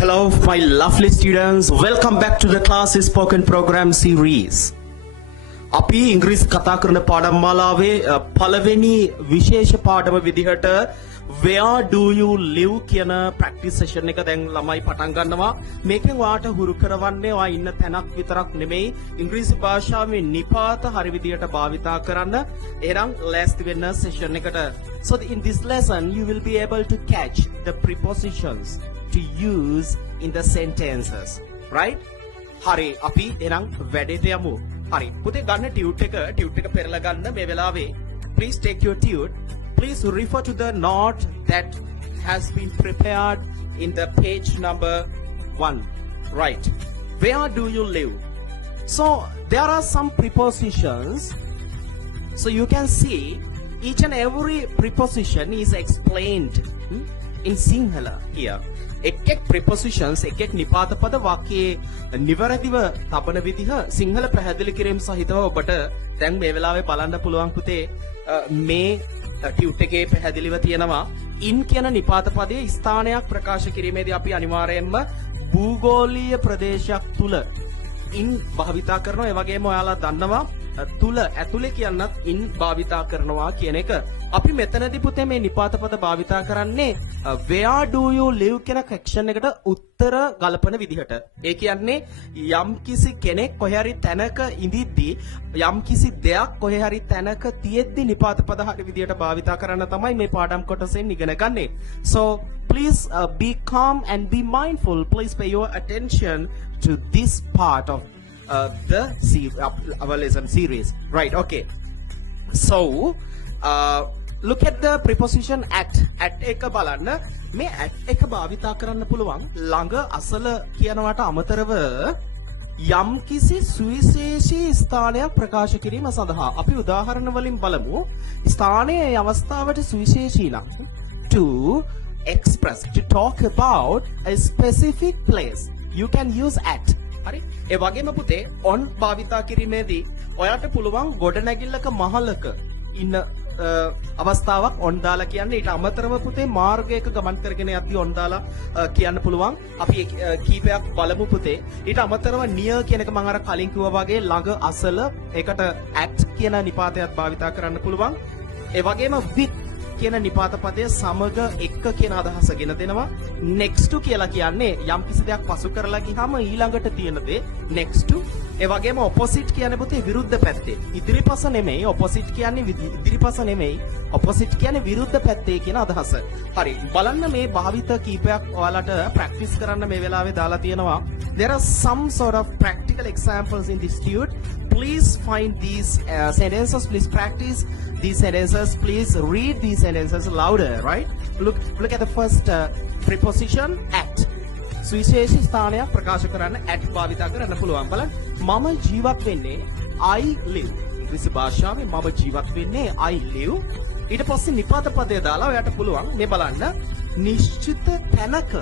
Hello, my lovely students. Welcome back to the class spoken program series. අපි ඉංග්‍රීසි කතා කරන පාඩම් මාලාවේ පළවෙනි විශේෂ පාඩම විදිහට where do you live කියන practice session එක දැන් ළමයි පටන් ගන්නවා. මේකෙන් ඔයාට හුරු කරවන්නේ ඔයා ඉන්න තැනක් විතරක් නෙමෙයි ඉංග්‍රීසි භාෂාවේ නිපාත හරි විදිහට භාවිතා කරන්න. එහෙනම් ලෑස්ති වෙන්න session එකට. So in this lesson you will be able to catch the prepositions to use in the sentences, right? හරි අපි එහෙනම් වැඩේට යමු. හරි පුතේ ගන්න ටියුට් එක පෙරලා ගන්න මේ වෙලාවේ. Please take your tute. Please refer to the note that has been prepared in the page number 1. Right. Where do you live? So there are some prepositions. So you can see each and every preposition is explained in Sinhala here. එක් prepositions එක් නිපාත පද වාක්‍යයේ නිවැරදිව තබන විදිහ සිංහල පැහැදිලි කිරීම සහිතව ඔබට දැන් මේ වෙලාවේ බලන්න පුළුවන් පුතේ මේ ටියුට් එකේ පැහැදිලිව තියෙනවා in කියන නිපාත පදයේ ස්ථානයක් ප්‍රකාශ කිරීමේදී අපි අනිවාර්යයෙන්ම භූගෝලීය ප්‍රදේශයක් තුල in භාවිතා කරනවා. ඒ වගේම ඔයාලා දන්නවා තුල ඇතුලේ කියන්නත් in භාවිතා කරනවා කියන එක. අපි මෙතනදී පුතේ මේ නිපාත පද භාවිතා කරන්නේ where do you live කියන question එකට උත්තර ගලපන විදිහට. ඒ කියන්නේ යම් කිසි කෙනෙක් කොහේ හරි තැනක ඉඳිද්දී යම් කිසි දෙයක් කොහේ හරි තැනක තියෙද්දි නිපාත පද හරි විදිහට භාවිතා කරන්න තමයි මේ පාඩම් කොටසෙන් ඉගෙන ගන්නෙ. So please be calm and be mindful. Please pay your attention to this part of our lesson series. Right, okay. So look at the preposition at එක බලන්න. මේ at එක භාවිතා කරන්න පුළුවන් ළඟ අසල කියනවට අමතරව යම් කිසි සුවිශේෂී ස්ථානයක් ප්‍රකාශ කිරීම සඳහා. අපි උදාහරණ වලින් බලමු. ස්ථානයේ අවස්ථාවට සුවිශේෂී නම් to express, to talk about a specific place, you can use at. හරි ඒ වගේම පුතේ on භාවිතා කිරීමේදී ඔයාට පුළුවන් ගොඩනැගිල්ලක මහලක ඉන්න අවස්ථාවක් on දාලා කියන්නේ. ඊට අමතරව පුතේ මාර්ගයක ගමන් කරගෙන යද්දී on දාලා කියන්න පුළුවන්. අපි කීපයක් බලමු පුතේ. ඊට අමතරව near කියන එක මම අර කලින් කිව්වා වගේ ළඟ අසල ඒකට at කියන නිපාතයක් භාවිතා කරන්න පුළුවන්. ඒ වගේම with කියන නිපාත පදය සමග එක්ක කියන අදහස ගෙන දෙනවා. next to කියලා කියන්නේ යම් කිසි දෙයක් පසු කරලා ගියාම ඊළඟට තියෙන දේ next to. ඒ වගේම opposite කියන්නේ පුතේ විරුද්ධ පැත්තේ. ඉදිරිපස නෙමෙයි opposite කියන්නේ ඉදිරිපස නෙමෙයි opposite කියන්නේ විරුද්ධ පැත්තේ කියන අදහස. හරි බලන්න මේ භාවිත කීපයක් ඔයාලට practice කරන්න මේ වෙලාවේ දාලා තියෙනවා. There are some sort of practical examples in this tude. Please find these sentences. Please practice these sentences. Please read these sentences louder, right? Look at the first preposition at. සුවිශේෂී ස්ථානයක් ප්‍රකාශ කරන්න at භාවිතා කරන්න පුළුවන්. බලන්න මම ජීවත් වෙන්නේ I live. ඉංග්‍රීසි භාෂාවේ මම ජීවත් වෙන්නේ I live. ඊට පස්සේ නිපාත පදය දාලා ඔයාට පුළුවන් මේ බලන්න නිශ්චිත තැනක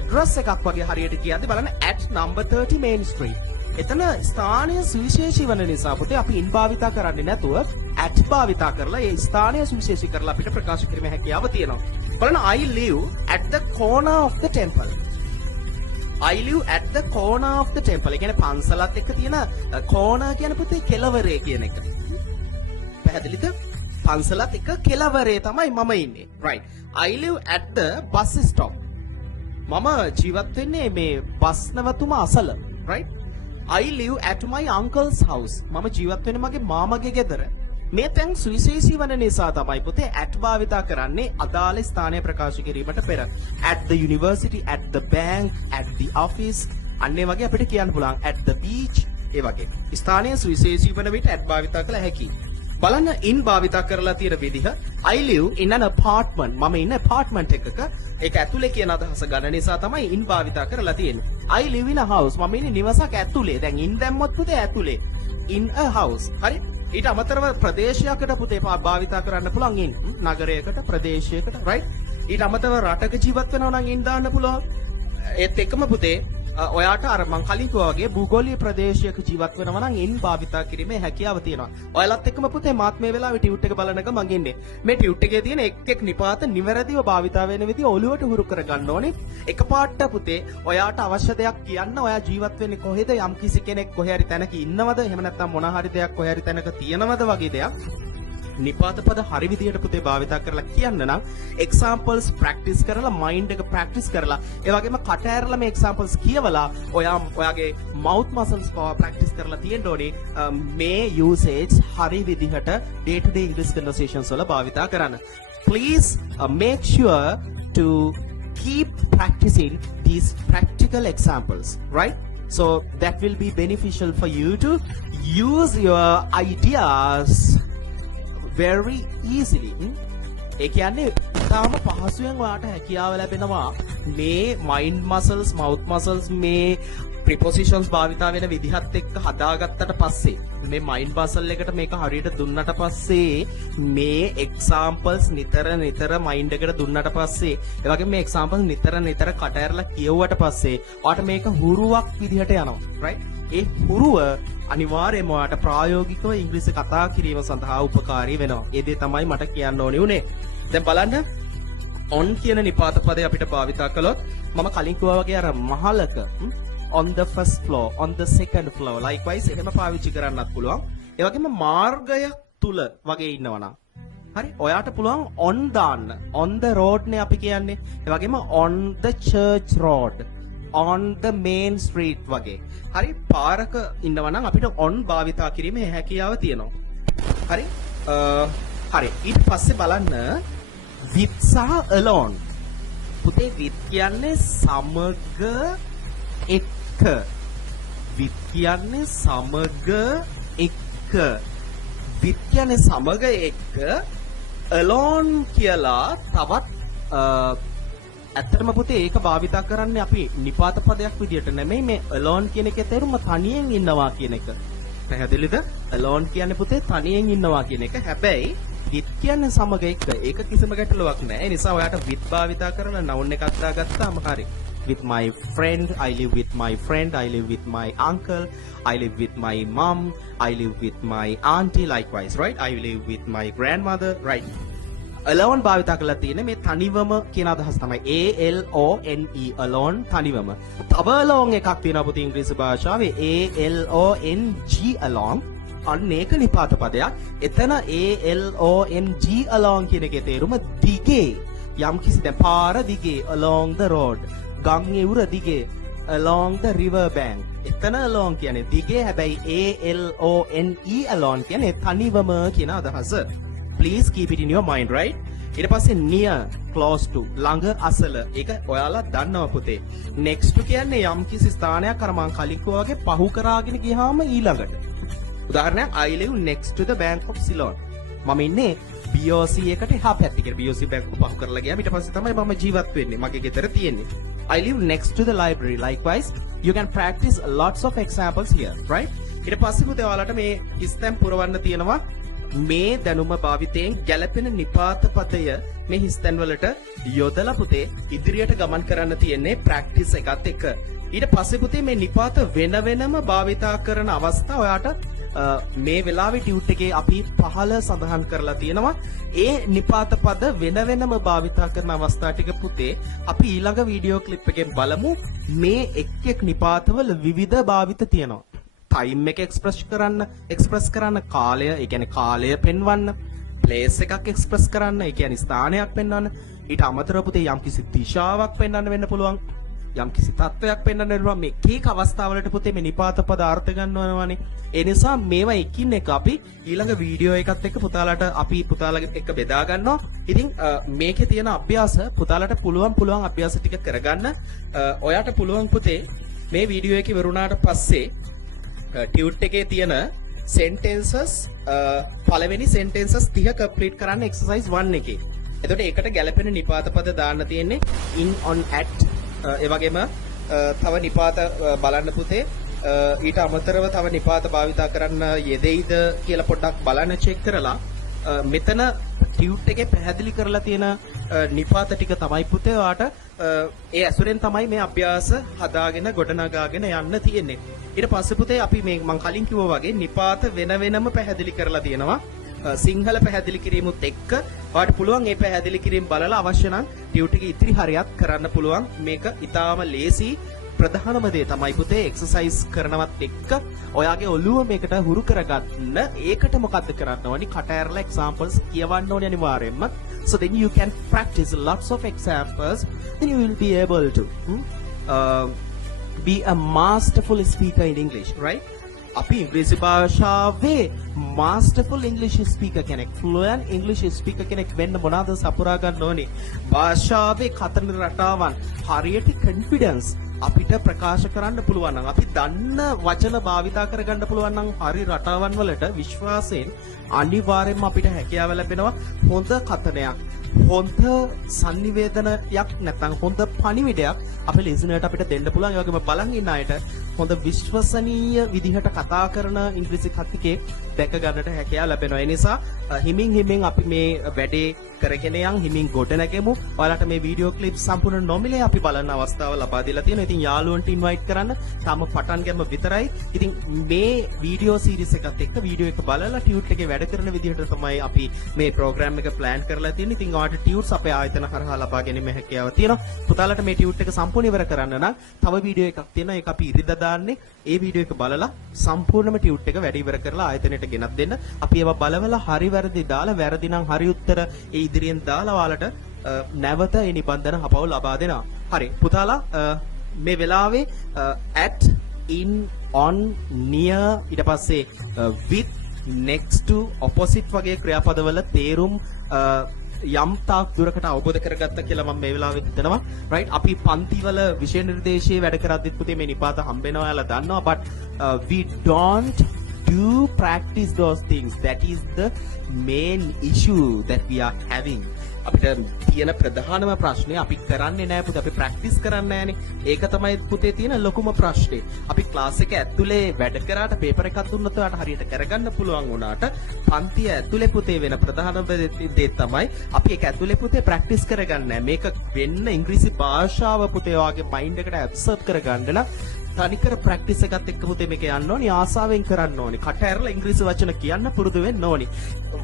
address එකක් වගේ හරියට කියද්දි බලන්න at number 30 Main Street. එතන ස්ථානය සුවිශේෂී වන නිසා පුතේ අපි in භාවිතා කරන්නේ නැතුව at භාවිතා කරලා ඒ ස්ථානය සුවිශේෂී කරලා අපිට ප්‍රකාශ කිරීමේ හැකියාව තියෙනවා. බලන්න I live at the corner of the temple. I live at the corner of the temple. ඒ කියන්නේ පන්සලත් එක්ක තියෙන corner කියන පුතේ කෙළවරේ කියන එක. පැහැදිලිද? පන්සලත් එක්ක කෙළවරේ තමයි මම ඉන්නේ. Right. I live at the bus stop. මම ජීවත් වෙන්නේ මේ බස් නැවතුම අසල. Right. I live at my uncle's house. මම ජීවත් වෙන්නේ මගේ මාමගේ ගෙදර. මේ තැන් සුවිශේෂී වන නිසා තමයි පුතේ at භාවිතා කරන්නේ අදාළ ස්ථානය ප්‍රකාශ කිරීමට පෙර. At the university, at the bank, at the office. අන්නේ වගේ අපිට කියන්න පුළුවන් at the beach. ඒ වගේ ස්ථානය සුවිශේෂී වන විට at භාවිතා කළ හැකියි. බලන්න in භාවිතා කරලා තියෙන විදිහ I live in an apartment. මම ඉන්නේ apartment එකක. ඒක ඇතුලේ කියන අදහස ගන්න නිසා තමයි in භාවිතා කරලා තියෙන්නේ. I live in a house. මම ඉන්නේ නිවසක් ඇතුලේ. දැන් in දැම්මොත් පුතේ ඇතුලේ. In a house. හරි? ඊට අමතරව ප්‍රදේශයකට පුතේ භාවිතා කරන්න පුළුවන් in. නගරයකට, ප්‍රදේශයකට, right? ඊට අමතරව රටක ජීවත් වෙනවා නම් in දාන්න පුළුවන්. ඒත් එකම පුතේ ඔයාට අර මං කලින් කිව්වා වගේ භූගෝලීය ප්‍රදේශයක ජීවත් වෙනවා නම් ඉන් භාවිතා කිරීමේ හැකියාව තියෙනවා. ඔයාලත් එක්කම පුතේ මාත් මේ වෙලාවේ ටියුට් එක බලන එක මං ඉන්නේ. මේ ටියුට් එකේ තියෙන එක් නිපාත නිවැරදිව භාවිතා වෙන විදිහ ඔළුවට හුරු කරගන්න ඕනේ. එකපාරට පුතේ ඔයාට අවශ්‍ය දෙයක් කියන්න ඔයා ජීවත් වෙන්නේ කොහෙද යම් කිසි කෙනෙක් කොහේ හරි තැනක ඉන්නවද එහෙම නැත්නම් මොන හරි දෙයක් කොහේ හරි තැනක තියෙනවද වගේ දෙයක් නිපාත පද හරි විදියට පුතේ භාවිතා කරලා කියන්න නම් examples practice කරලා mind එක practice කරලා ඒ වගේම කට ඇරලා මේ examples කියවලා ඔයාගේ mouth muscles practice කරලා තියෙන්න ඕනේ මේ usage හරි විදිහට day to day English conversations වල භාවිතා කරන්න. Please make sure to keep practicing these practical examples, right? So that will be beneficial for you to use your ideas very easily. ඒ කියන්නේ තාම පහසුවෙන් ඔයාට හැකියාව ලැබෙනවා මේ mind muscles mouth muscles මේ prepositions භාවිතා වෙන විදිහත් එක්ක හදාගත්තට පස්සේ මේ mind muscle එකට මේක හරියට දුන්නට පස්සේ මේ examples නිතර mind එකට දුන්නට පස්සේ ඒ වගේම මේ examples නිතර කට ඇරලා කියවුවට පස්සේ ඔයාට මේක හුරුවක් විදිහට යනවා right ඒ හුරුව අනිවාර්යයෙන්ම ඔයාට ප්‍රායෝගිකව ඉංග්‍රීසි කතා කිරීම සඳහා උපකාරී වෙනවා. ඒ දේ තමයි මට කියන්න ඕනේ උනේ. දැන් බලන්න on කියන නිපාත පදේ අපිට භාවිතා කළොත් මම කලින් කිව්වා වගේ අර මහලක on the first floor on the second floor likewise එහෙම පාවිච්චි කරන්නත් පුළුවන්. ඒ වගේම මාර්ගය තුල වගේ ඉන්නවනම් හරි ඔයාට පුළුවන් on දාන්න. on the road නේ අපි කියන්නේ. ඒ වගේම on the church road on the main street වගේ. හරි පාරක ඉන්නවා නම් අපිට on භාවිතා කිරීමේ හැකියාව තියෙනවා. හරි හරි ඊට පස්සේ බලන්න with සහ alone. පුතේ with කියන්නේ සමග එක්ක. with කියන්නේ සමග එක්ක. with කියන්නේ සමග එක්ක. alone කියලා තවත් ඇත්තටම පුතේ ඒක භාවිතා කරන්නේ අපි නිපාත පදයක් විදියට නෙමෙයි මේ alone කියන එකේ තේරුම තනියෙන් ඉන්නවා කියන එක. පැහැදිලිද? alone කියන්නේ පුතේ තනියෙන් ඉන්නවා කියන එක. හැබැයි with කියන්නේ සමග එක්ක. ඒක කිසිම ගැටලුවක් නැහැ. ඒ නිසා ඔයාට with භාවිතා කරලා noun එකක් දාගත්තාම හරි. with my friend, I live with my friend, I live with my uncle, I live with my mom, I live with my auntie likewise, right? I live with my grandmother, right? alone භාවිතා කරලා තියෙන්නේ මේ තනිවම කියන අදහස තමයි A L O N E alone තනිවම. තව alone එකක් තියෙනවා පුතේ ඉංග්‍රීසි භාෂාවේ A L O N G alone. අන්න ඒක නිපාත පදයක්. එතන A L O N G alone කියන එකේ තේරුම දිගේ. යම් කිසි දැන් පාර දිගේ along the road. ගම් ඉවුර දිගේ along the river bank. එතන alone කියන්නේ දිගේ හැබැයි A L O N E alone කියන්නේ තනිවම කියන අදහස. Please keep it in your mind, right? ඊට පස්සේ near, close to, ළඟ අසල. ඒක ඔයාලා දන්නවා පුතේ. next to කියන්නේ යම් කිසි ස්ථානයක් අර මං කලින් කිව්වා වගේ පහු කරාගෙන ගියාම ඊළඟට. උදාහරණයක් I live next to the Bank of Ceylon. මම ඉන්නේ BOC එකට එහා පැත්තේ. BOC බැංකුව පහු කරලා ගියාම ඊට පස්සේ තමයි මම ජීවත් වෙන්නේ. මගේ ගෙදර තියෙන්නේ. I live next to the library. Likewise, you can practice lots of examples here, right? ඊට පස්සේ පුතේ ඔයාලට මේ හිස්තැන් පුරවන්න තියෙනවා මේ දැනුම භාවිතයෙන් ගැළපෙන නිපාත පදය මේ හිස්තැන් වලට යොදලා පුතේ ඉදිරියට ගමන් කරන්න තියෙන්නේ ප්‍රැක්ටිස් එකත් එක්ක. ඊට පස්සේ පුතේ මේ නිපාත වෙන වෙනම භාවිතා කරන අවස්ථා ඔයාට මේ වෙලාවේ ටියුට් එකේ අපි 15 සඳහන් කරලා තියෙනවා. ඒ නිපාත පද වෙන වෙනම භාවිතා කරන අවස්ථා ටික පුතේ අපි ඊළඟ වීඩියෝ ක්ලිප් එකෙන් බලමු. මේ එක් නිපාතවල විවිධ භාවිත තියෙනවා. time එක එක්ස්ප්‍රස් කරන්න කාලය, ඒ කියන්නේ කාලය පෙන්වන්න, place එකක් එක්ස්ප්‍රස් කරන්න, ඒ කියන්නේ ස්ථානයක් පෙන්වන්න. ඊට අමතරව පුතේ යම්කිසි දිශාවක් පෙන්වන්න වෙන්න පුළුවන්. යම්කිසි තත්වයක් පෙන්වන්න වෙනවා. මේ කීක අවස්ථාවලට පුතේ මේ නිපාත පද අර්ථ ගන්නවනවානේ. ඒ නිසා මේවා එකින් එක අපි ඊළඟ වීඩියෝ එකත් එක්ක පුතාලාගේ එක්ක බෙදා ගන්නවා. ඉතින් මේකේ තියෙන අභ්‍යාස පුතාලාට පුළුවන් අභ්‍යාස ටික කරගන්න. ඔයාට පුළුවන් පුතේ මේ වීඩියෝ එක ඉවරුණාට පස්සේ ටියුට් එකේ තියෙන sentences පළවෙනි sentences 30 complete කරන්න exercise 1 එකේ. එතකොට ඒකට ගැලපෙන නිපාත පද දාන්න තියෙන්නේ in, on, at. ඒ වගේම තව නිපාත බලන්න පුතේ. ඊට අමතරව තව නිපාත භාවිතා කරන්න යෙදෙයිද කියලා පොඩ්ඩක් බලන්න චෙක් කරලා මෙතන ටියුට් එකේ පැහැදිලි කරලා තියෙන නිපාත ටික තමයි පුතේ ඔයාට ඒ ඇසුරෙන් තමයි මේ අභ්‍යාස හදාගෙන ගොඩනගාගෙන යන්න තියෙන්නේ. ඊට පස්සේ පුතේ අපි මේ මම කලින් කිව්වා වගේ නිපාත වෙන වෙනම පැහැදිලි කරලා තියෙනවා. සිංහල පැහැදිලි කිරීමුත් එක්ක ඔයාලට පුළුවන් මේ පැහැදිලි කිරීම බලලා අවශ්‍ය නම් ටියුට් එකේ ඉතිරි හරියත් කරන්න පුළුවන්. මේක ඊටාම ලේසි. ප්‍රධානම දේ තමයි පුතේ එක්සර්සයිස් කරනවත් එක්ක ඔයාගේ ඔළුව මේකට හුරු කරගන්න. ඒකට මොකද්ද කරන්න ඕනි? කට ඇරලා examples කියවන්න ඕනි අනිවාර්යයෙන්ම. So then you can practice lots of examples, then you will be able to be a masterful speaker in English, right? අපි ඉංග්‍රීසි භාෂාවේ masterful English speaker කෙනෙක්, fluent English speaker කෙනෙක් වෙන්න මොනවාද සපුරා ගන්න ඕනේ? භාෂාවේ කතන රටාවන් හරියට confidence අපිට ප්‍රකාශ කරන්න පුළුවන් නම්, අපි දන්න වචන භාවිතා කරගන්න පුළුවන් නම් හරි රටාවන් වලට විශ්වාසයෙන් අනිවාර්යයෙන්ම අපිට හැකියාව ලැබෙනවා හොඳ කතනයක්, හොඳ sannivedanayak නැත්නම් හොඳ පණිවිඩයක් අපේ listenerට අපිට දෙන්න පුළුවන්. ඒ වගේම බලන් ඉන්න අයට හොඳ විශ්වසනීය විදිහට කතා කරන ඉංග්‍රීසි කතිකේ දැක ගන්නට හැකියාව ලැබෙනවා. ඒ නිසා හිමින් අපි මේ වැඩේ කරගෙන යන් හිමින් ගොඩ නැගෙමු. ඔයාලට මේ වීඩියෝ ක්ලිප් සම්පූර්ණ නොමිලේ අපි බලන්න අවස්ථාව ලබා දීලා තියෙනවා. ඉතින් යාළුවන්ට ඉන්වයිට් කරන්න. තාම පටන් ගැනීම විතරයි. ඉතින් මේ වීඩියෝ සීරීස් එකත් එක්ක වීඩියෝ එක බලලා ටියුට් එකේ වැඩ කරන විදිහට තමයි අපි මේ ප්‍රෝග්‍රෑම් එක ප්ලෑන් කරලා තියෙන්නේ. ඉතින් ඔයාලට ටියුට්ස් අපේ ආයතන හරහා ලබා ගැනීම හැකියාව තියෙනවා. පුතාලට මේ ටියුට් එක සම්පූර්ණ ඉවර කරන්න නම් තව වීඩියෝ එකක් තියෙනවා. ඒක අපි ඉරිදා දාන්නේ. ඒ වීඩියෝ එක බලලා සම්පූර්ණම ටියුට් එක වැඩ ඉවර කරලා ආයතනයට ගෙනත් දෙන්න. අපි ඒවා බලවලා හරි වැරදි දාලා වැරදි නම් හරි උත්තර ඒ ඉදිරියෙන් දාලා ඔයාලට නැවත ඒ නිබන්ධන අපව ලබා දෙනවා. හරි පුතාලා මේ වෙලාවේ at, in, on, near ඊට පස්සේ with, next to, opposite වගේ ක්‍රියාපදවල තේරුම් යම් තාක් දුරකට අවබෝධ කරගත්ත කියලා මම මේ වෙලාවේ හිතනවා. right අපි පන්තිවල විෂය නිර්දේශයේ වැඩ කරද්දිත් පුතේ මේ නිපාත හම්බෙනවා ඔයාලා දන්නවා. but we don't do practice those things. That is the main issue that we are having. අපිට තියෙන ප්‍රධානම ප්‍රශ්නේ අපි කරන්නේ නැහැ පුතේ. අපි ප්‍රැක්ටිස් කරන්නේ නැහනේ. ඒක තමයි පුතේ තියෙන ලොකුම ප්‍රශ්නේ. අපි ක්ලාස් එක ඇතුලේ වැඩ කරාට පේපර් එකක් දුන්නොත් ඔයාලට හරියට කරගන්න පුළුවන් වුණාට පන්තිය ඇතුලේ පුතේ වෙන ප්‍රධානම දේ තමයි අපි ඒක ඇතුලේ පුතේ ප්‍රැක්ටිස් කරගන්නේ නැහැ. මේක වෙන්න ඉංග්‍රීසි භාෂාව පුතේ ඔයාගේ මයින්ඩ් එකට ඇබ්සර්බ් කරගන්න නම් තනිකර ප්‍රැක්ටිස් එකත් එක්ක පුතේ මේක යන්න ඕනි. ආසාවෙන් කරන්න ඕනි. කට ඇරලා ඉංග්‍රීසි වචන කියන්න පුරුදු වෙන්න ඕනි.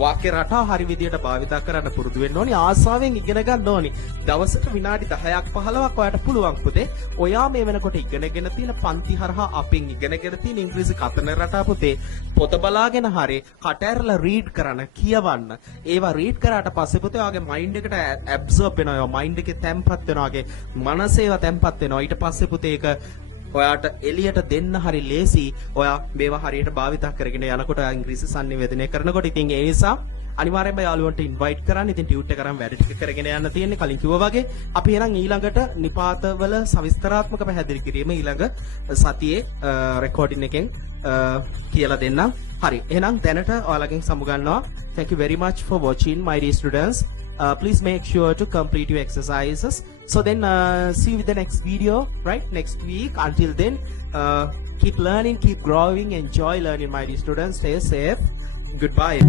වාක්‍ය රටා හරි විදියට භාවිතා කරන්න පුරුදු වෙන්න ඕනි. ආසාවෙන් ඉගෙන ගන්න ඕනි. දවසට විනාඩි 10ක් 15ක් ඔයාලට පුළුවන් පුතේ. ඔයා මේ වෙනකොට ඉගෙනගෙන තියෙන පන්ති හරහා අපෙන් ඉගෙනගෙන තියෙන ඉංග්‍රීසි කතන රටා පුතේ පොත බලාගෙන හරි කට ඇරලා රීඩ් කරන්න, කියවන්න. ඒවා රීඩ් කරාට පස්සේ පුතේ ඔයාගේ මයින්ඩ් එකට ඇබ්සර්බ් වෙනවා. ඔයා මයින්ඩ් එකේ තැම්පත් වෙනවා. ඔයාගේ මනසේව තැම්පත් වෙනවා. ඊට පස්සේ පුතේ ඒක ඔයාට එළියට දෙන්න හරි ලේසි. ඔයා මේවා හරියට භාවිතා කරගෙන යනකොට ඉංග්‍රීසි sannivedanaya කරනකොට ඉතින් ඒ නිසා අනිවාර්යයෙන්ම යාළුවන්ට ඉන්වයිට් කරන්න. ඉතින් ටියුට් එක කරන් වැඩ ටික කරගෙන යන්න තියෙන්නේ. කලින් කිව්වා වගේ අපි එහෙනම් ඊළඟට නිපාතවල සවිස්තරාත්මක පැහැදිලි කිරීම ඊළඟ සතියේ රෙකෝඩින් එකෙන් කියලා දෙන්නම්. හරි. එහෙනම් දැනට ඔයාලගෙන් සමුගන්නවා. Thank you very much for watching, my dear students. Please make sure to complete your exercises. So then see you with the next video, right? Next week. Until then, keep learning, keep growing, enjoy learning, my dear students. Stay safe. Goodbye.